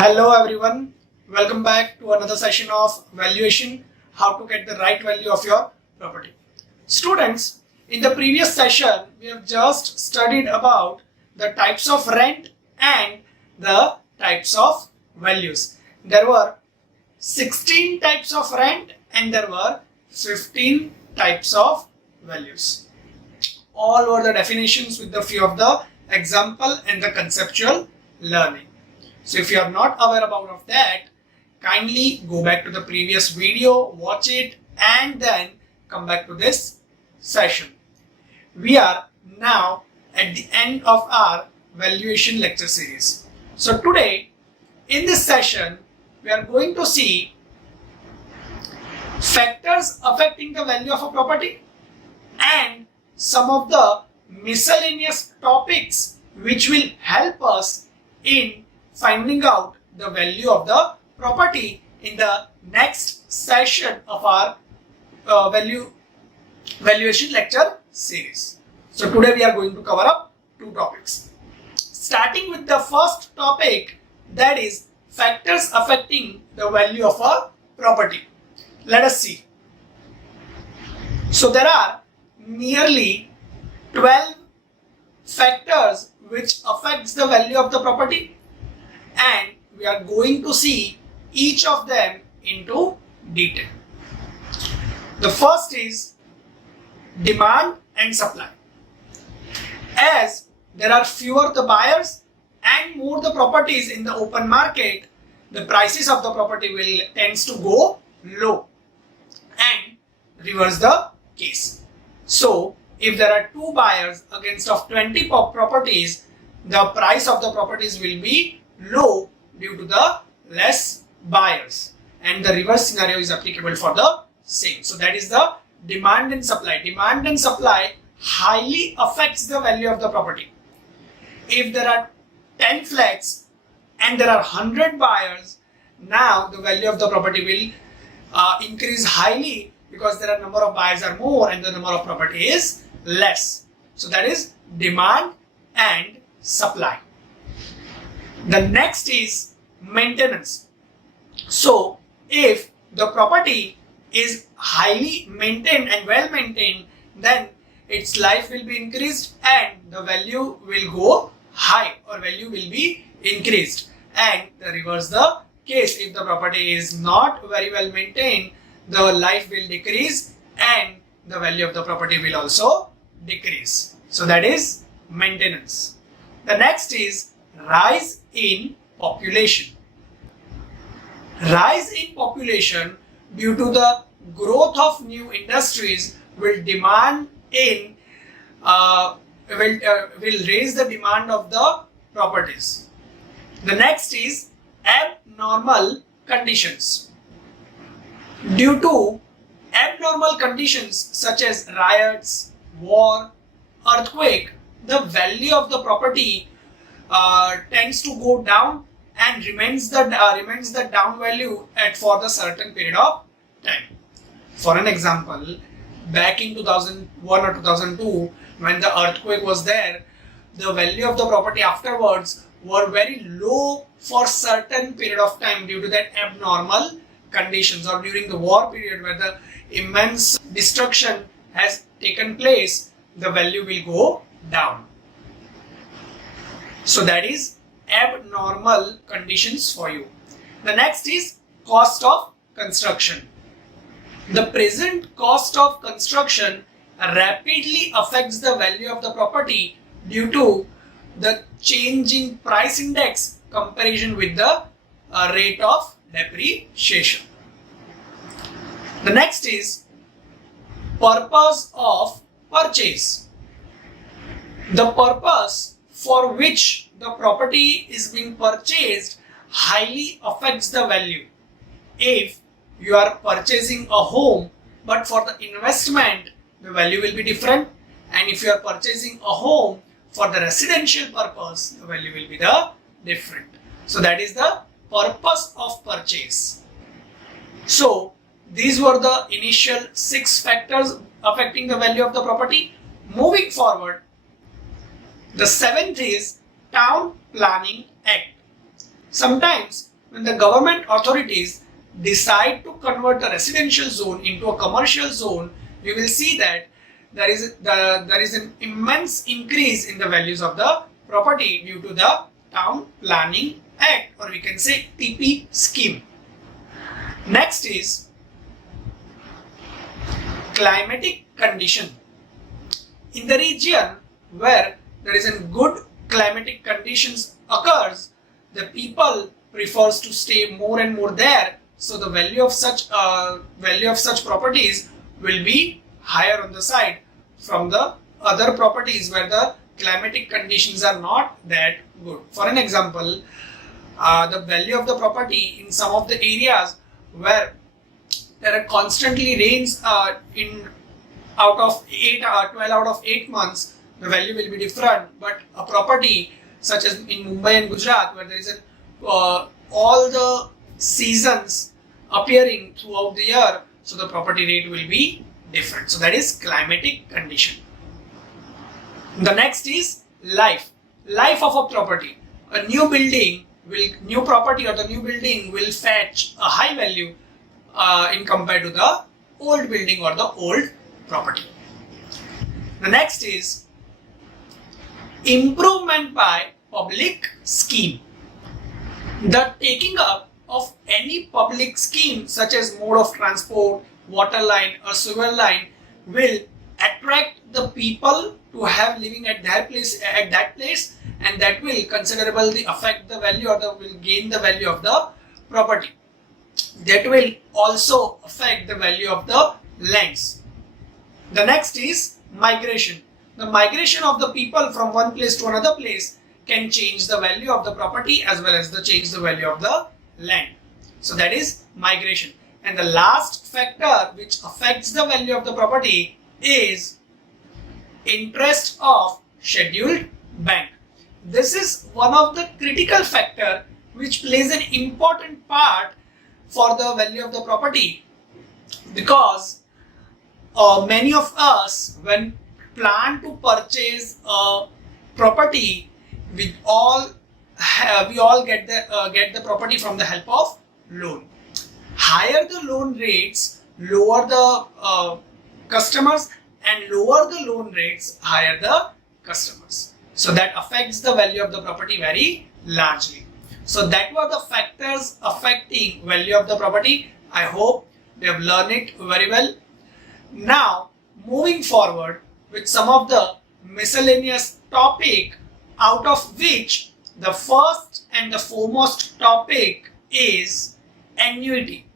Hello everyone, welcome back to another session of valuation, how to get the right value of your property. Students, in the previous session we have just studied about the types of rent and the types of values. There were 16 types of rent and there were 15 types of values. All were the definitions with the few of the example and the conceptual learning. So if you are not aware about that, kindly go back to the previous video, watch it and then come back to this session. We are now at the end of our valuation lecture series. So today in this session we are going to see factors affecting the value of a property and some of the miscellaneous topics which will help us in finding out the value of the property in the next session of our valuation lecture series. So today we are going to cover up two topics. Starting with the first topic, that is factors affecting the value of a property. Let us see. So there are nearly 12 factors which affects the value of the property, and we are going to see each of them into detail. The first is demand and supply. As there are fewer the buyers and more the properties in the open market, the prices of the property will tends to go low and reverse the case. So if there are 2 buyers against of 20 properties, the price of the properties will be low due to the less buyers, and the reverse scenario is applicable for the same. So that is the demand and supply. Demand and supply highly affects the value of the property. If there are 10 flats and there are 100 buyers, now the value of the property will increase highly because there are number of buyers are more and the number of property is less. So that is demand and supply. The next is maintenance. So if the property is highly maintained and well maintained, then its life will be increased and the value will go high or value will be increased. And the reverse the case, if the property is not very well maintained, the life will decrease and the value of the property will also decrease. So that is maintenance. The next is rise in population. Rise in population due to the growth of new industries will demand in will raise the demand of the properties. The next is abnormal conditions. Due to abnormal conditions such as riots, war, earthquake, the value of the property tends to go down and remains the down value for the certain period of time. For an example, back in 2001 or 2002, when the earthquake was there, the value of the property afterwards were very low for certain period of time due to that abnormal conditions, or during the war period where the immense destruction has taken place, the value will go down. So that is abnormal conditions for you. The next is cost of construction. The present cost of construction rapidly affects the value of the property due to the changing price index comparison with the rate of depreciation. The next is purpose of purchase. The purpose for which the property is being purchased highly affects the value. If you are purchasing a home but for the investment, the value will be different, and if you are purchasing a home for the residential purpose, the value will be the different. So that is the purpose of purchase. So these were the initial 6 factors affecting the value of the property. Moving forward, the 7th is Town Planning Act. Sometimes when the government authorities decide to convert a residential zone into a commercial zone, we will see that there is an immense increase in the values of the property due to the Town Planning Act, or we can say TP scheme. Next is climatic condition. In the region where there is a good climatic conditions occurs, the people prefers to stay more and more there, so the value of such properties will be higher on the side from the other properties where the climatic conditions are not that good. For an example, the value of the property in some of the areas where there are constantly rains in 12 out of 8 months, the value will be different. But a property such as in Mumbai and Gujarat, where there is all the seasons appearing throughout the year, so the property rate will be different. So that is climatic condition. The next is life of a property. A new property will fetch a high value in compared to the old building or the old property. The next is improvement by public scheme. The taking up of any public scheme such as mode of transport, water line or sewer line will attract the people to have living at that place, and that will considerably affect the value or will gain the value of the property. That will also affect the value of the lands. The next is migration. The migration of the people from one place to another place can change the value of the property as well as change the value of the land. So that is migration. And the last factor which affects the value of the property is interest of scheduled bank. This is one of the critical factor which plays an important part for the value of the property, because many of us, when plan to purchase a property, we all get the property from the help of loan. Higher the loan rates, lower the customers, and lower the loan rates, higher the customers. So that affects the value of the property very largely. So that were the factors affecting value of the property. I hope we have learned it very well. Now moving forward with some of the miscellaneous topic, out of which the first and the foremost topic is annuity.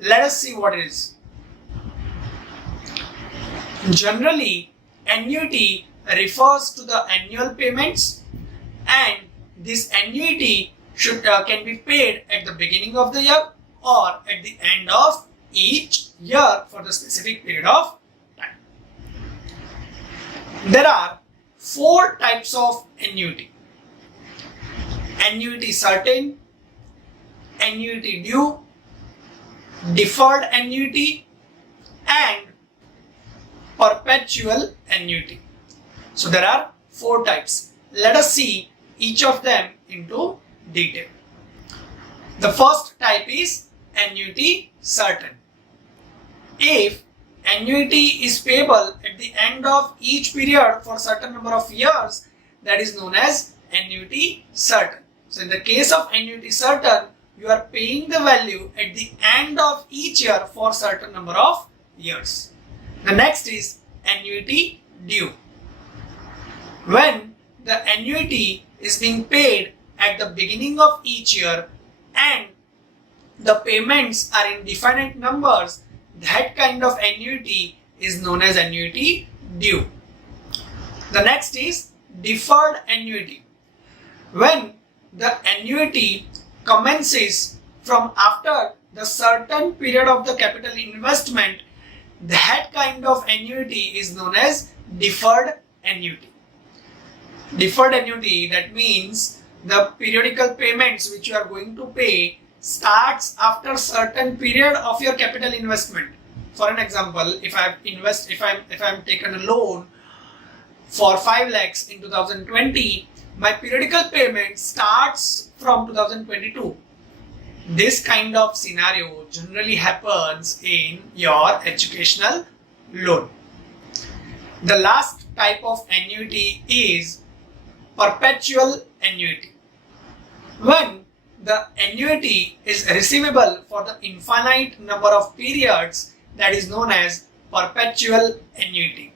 Let us see what it is. Generally, annuity refers to the annual payments, and this annuity can be paid at the beginning of the year or at the end of each year for the specific period of time. There are 4 types of annuity: annuity certain, annuity due, deferred annuity, and perpetual annuity. So there are 4 types. Let us see each of them into detail. The first type is annuity certain. If annuity is payable at the end of each period for a certain number of years, that is known as annuity certain. So in the case of annuity certain, you are paying the value at the end of each year for a certain number of years. The next is annuity due. When the annuity is being paid at the beginning of each year and the payments are in definite numbers, that kind of annuity is known as annuity due. The next is deferred annuity. When the annuity commences from after the certain period of the capital investment, that kind of annuity is known as deferred annuity. Deferred annuity, that means the periodical payments which you are going to pay starts after certain period of your capital investment. For an example, if I'm taken a loan for 5 lakhs in 2020, my periodical payment starts from 2022. This kind of scenario generally happens in your educational loan. The last type of annuity is perpetual annuity. When the annuity is receivable for the infinite number of periods, that is known as perpetual annuity.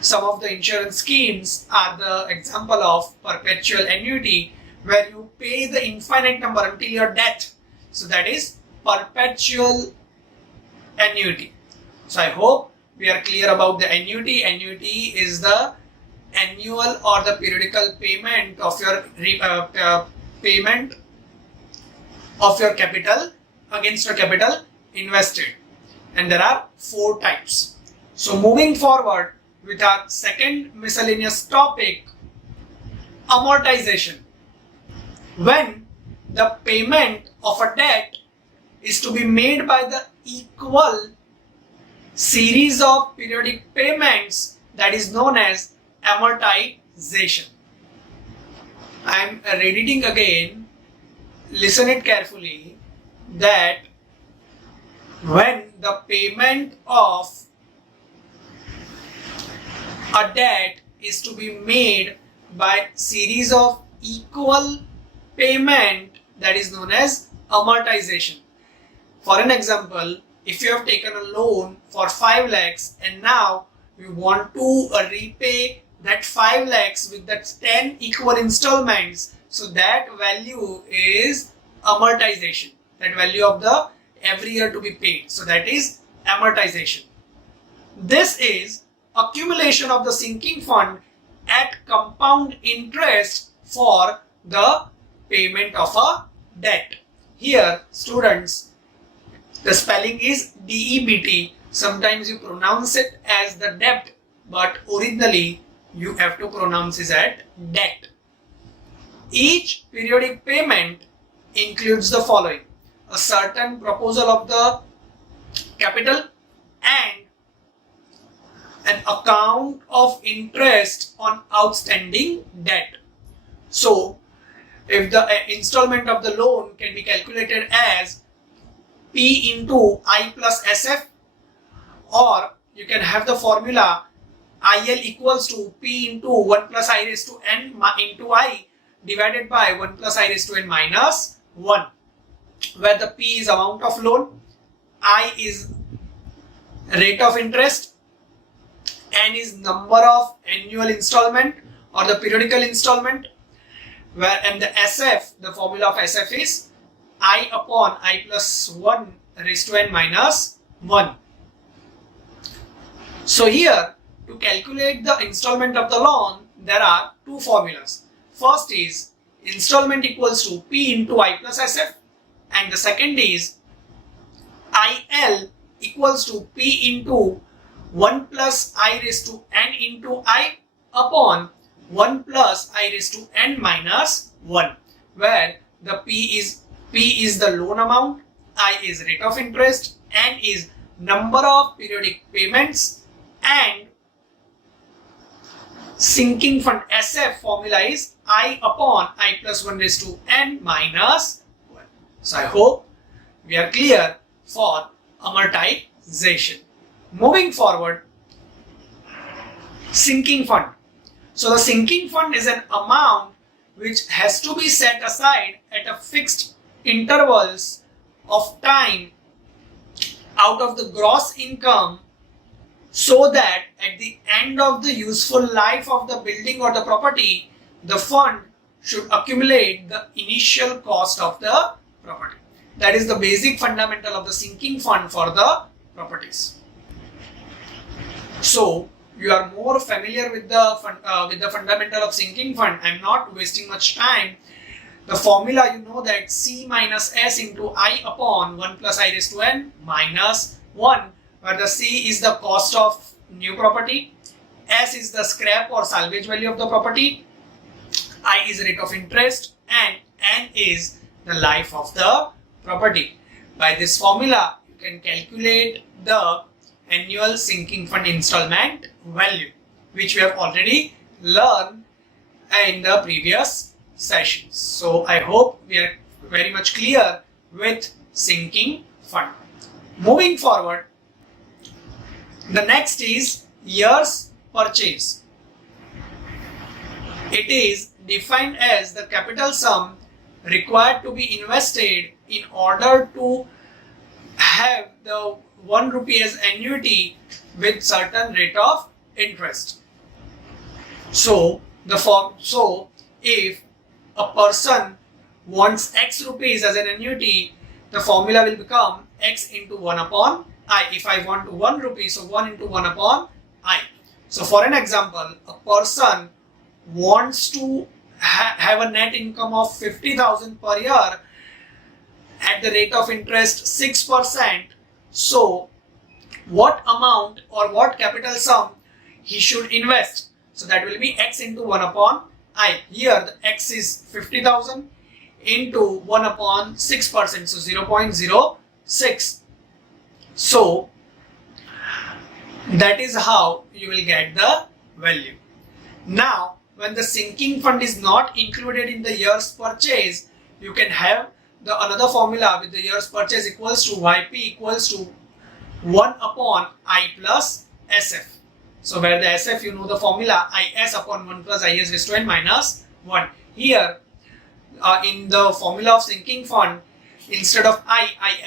Some of the insurance schemes are the example of perpetual annuity, where you pay the infinite number until your death. So that is perpetual annuity. So I hope we are clear about the annuity. Annuity is the annual or the periodical payment of your payment of your capital against your capital invested. And there are 4 types. So moving forward with our second miscellaneous topic, amortization. When the payment of a debt is to be made by the equal series of periodic payments, that is known as amortization. I am reading again, listen it carefully, that when the payment of a debt is to be made by series of equal payment, that is known as amortization. For an example, if you have taken a loan for 5 lakhs and now you want to repay that 5 lakhs with that 10 equal installments, so that value is amortization, that value of the every year to be paid. So that is amortization. This is accumulation of the sinking fund at compound interest for the payment of a debt. Here, students, the spelling is DEBT. Sometimes you pronounce it as the debt, but originally you have to pronounce it as debt. Each periodic payment includes the following: a certain proposal of the capital and an account of interest on outstanding debt. So, if the installment of the loan can be calculated as P into I plus SF, or you can have the formula IL equals to P into 1 plus I raised to n into I divided by 1 plus I raised to n minus 1, where the P is amount of loan, I is rate of interest, n is number of annual installment or the periodical installment, where and the SF, the formula of SF is I upon I plus 1 raised to n minus 1. So here, to calculate the installment of the loan, there are 2 formulas. First is installment equals to P into I plus SF, and the second is IL equals to P into 1 plus I raised to n into I upon 1 plus I raised to n minus 1, where the P is the loan amount, I is rate of interest, n is number of periodic payments, and sinking fund SF formula is I upon I plus 1 raised to n minus 1. So I hope we are clear for amortization. Moving forward, sinking fund. So the sinking fund is an amount which has to be set aside at a fixed intervals of time out of the gross income, so that at the end of the useful life of the building or the property, the fund should accumulate the initial cost of the property. That is the basic fundamental of the sinking fund for the properties. So you are more familiar with the fundamental of sinking fund. I am not wasting much time. The formula, you know, that C minus S into I upon 1 plus I raised to n minus 1, where the C is the cost of new property, S is the scrap or salvage value of the property, I is rate of interest, and N is the life of the property. By this formula, you can calculate the annual sinking fund installment value, which we have already learned in the previous sessions. So I hope we are very much clear with sinking fund. Moving forward, the next is year's purchase. It is defined as the capital sum required to be invested in order to have the 1 rupee as annuity with certain rate of interest. So if a person wants X rupees as an annuity, the formula will become X into 1 upon I. If I want 1 rupee, so 1 into 1 upon I. So for an example, a person wants to have a net income of 50,000 per year at the rate of interest 6%. So what amount or what capital sum he should invest? So that will be X into 1 upon I. Here the X is 50,000 into 1 upon 6%, so 0.06. So that is how you will get the value. Now, when the sinking fund is not included in the year's purchase, you can have the another formula with the year's purchase equals to YP equals to 1 upon I plus SF. So where the SF, you know the formula, IS upon 1 plus IS raised to n minus 1. Here, in the formula of sinking fund, instead of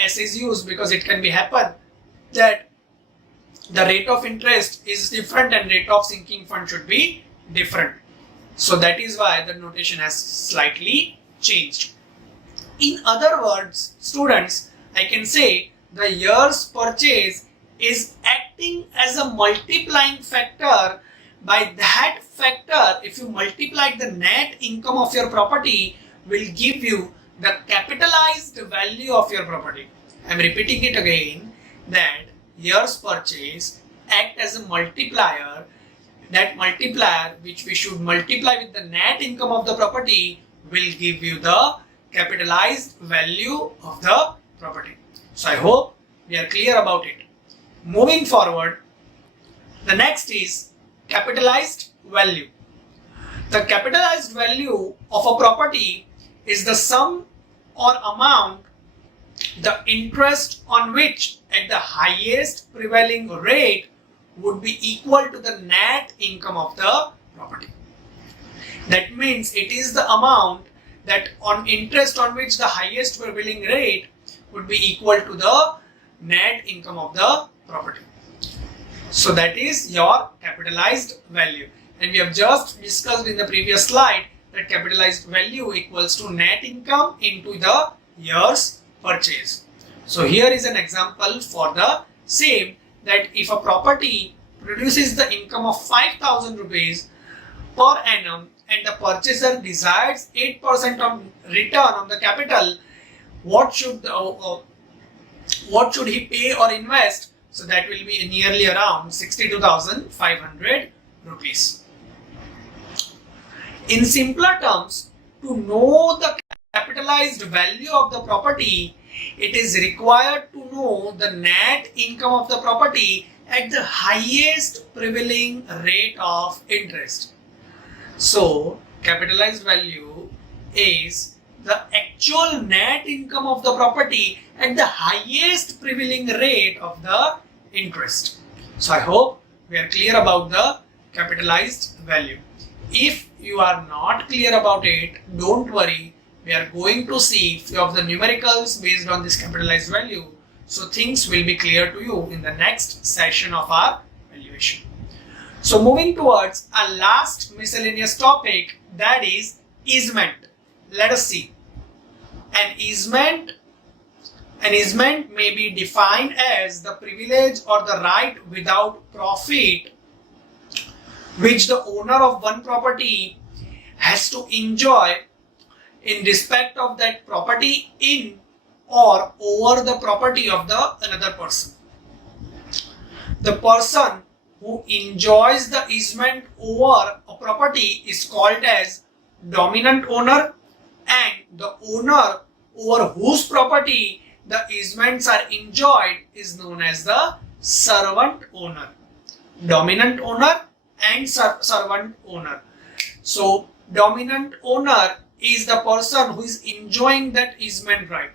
IS is used because it can be happen that the rate of interest is different and rate of sinking fund should be different. So that is why the notation has slightly changed. In other words, students, I can say the year's purchase is acting as a multiplying factor. By that factor, if you multiply the net income of your property, will give you the capitalized value of your property. I am repeating it again, that year's purchase act as a multiplier. That multiplier, which we should multiply with the net income of the property, will give you the capitalized value of the property. So I hope we are clear about it. Moving forward, the next is capitalized value. The capitalized value of a property is the sum or amount, the interest on which at the highest prevailing rate would be equal to the net income of the property. That means it is the amount that on interest on which the highest prevailing rate would be equal to the net income of the property. So that is your capitalized value. And we have just discussed in the previous slide that capitalized value equals to net income into the year's purchase. So here is an example for the same, that if a property produces the income of 5,000 rupees per annum and the purchaser desires 8% of return on the capital, what should he pay or invest? So that will be nearly around 62,500 rupees. In simpler terms, to know the capitalized value of the property, it is required to know the net income of the property at the highest prevailing rate of interest. So, capitalized value is the actual net income of the property at the highest prevailing rate of the interest. So, I hope we are clear about the capitalized value. If you are not clear about it, don't worry. We are going to see few of the numericals based on this capitalized value. So things will be clear to you in the next session of our valuation. So moving towards our last miscellaneous topic, that is easement. Let us see. An easement may be defined as the privilege or the right without profit which the owner of one property has to enjoy in respect of that property in or over the property of the another person. The person who enjoys the easement over a property is called as dominant owner, and the owner over whose property the easements are enjoyed is known as the servant owner. Dominant owner and servant owner. So dominant owner is the person who is enjoying that easement right,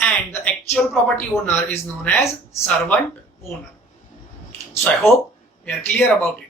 and the actual property owner is known as servant owner. So I hope we are clear about it.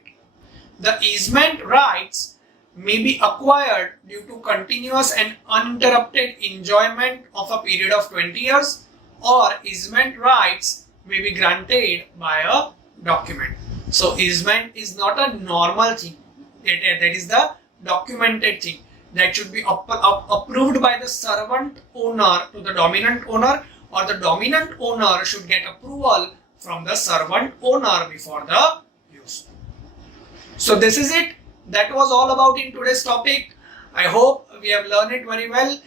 The easement rights may be acquired due to continuous and uninterrupted enjoyment of a period of 20 years, or easement rights may be granted by a document. So easement is not a normal thing. That is the documented thing that should be approved by the servant owner to the dominant owner, or the dominant owner should get approval from the servant owner before the use. So this is it. That was all about in today's topic. I hope we have learned it very well.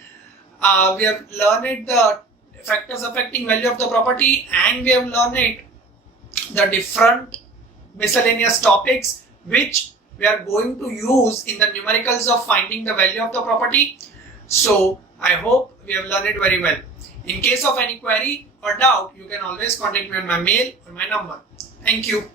We have learned the factors affecting value of the property, and we have learned the different miscellaneous topics which we are going to use in the numericals of finding the value of the property. So I hope we have learned it very well. In case of any query or doubt, you can always contact me on my mail or my number. Thank you.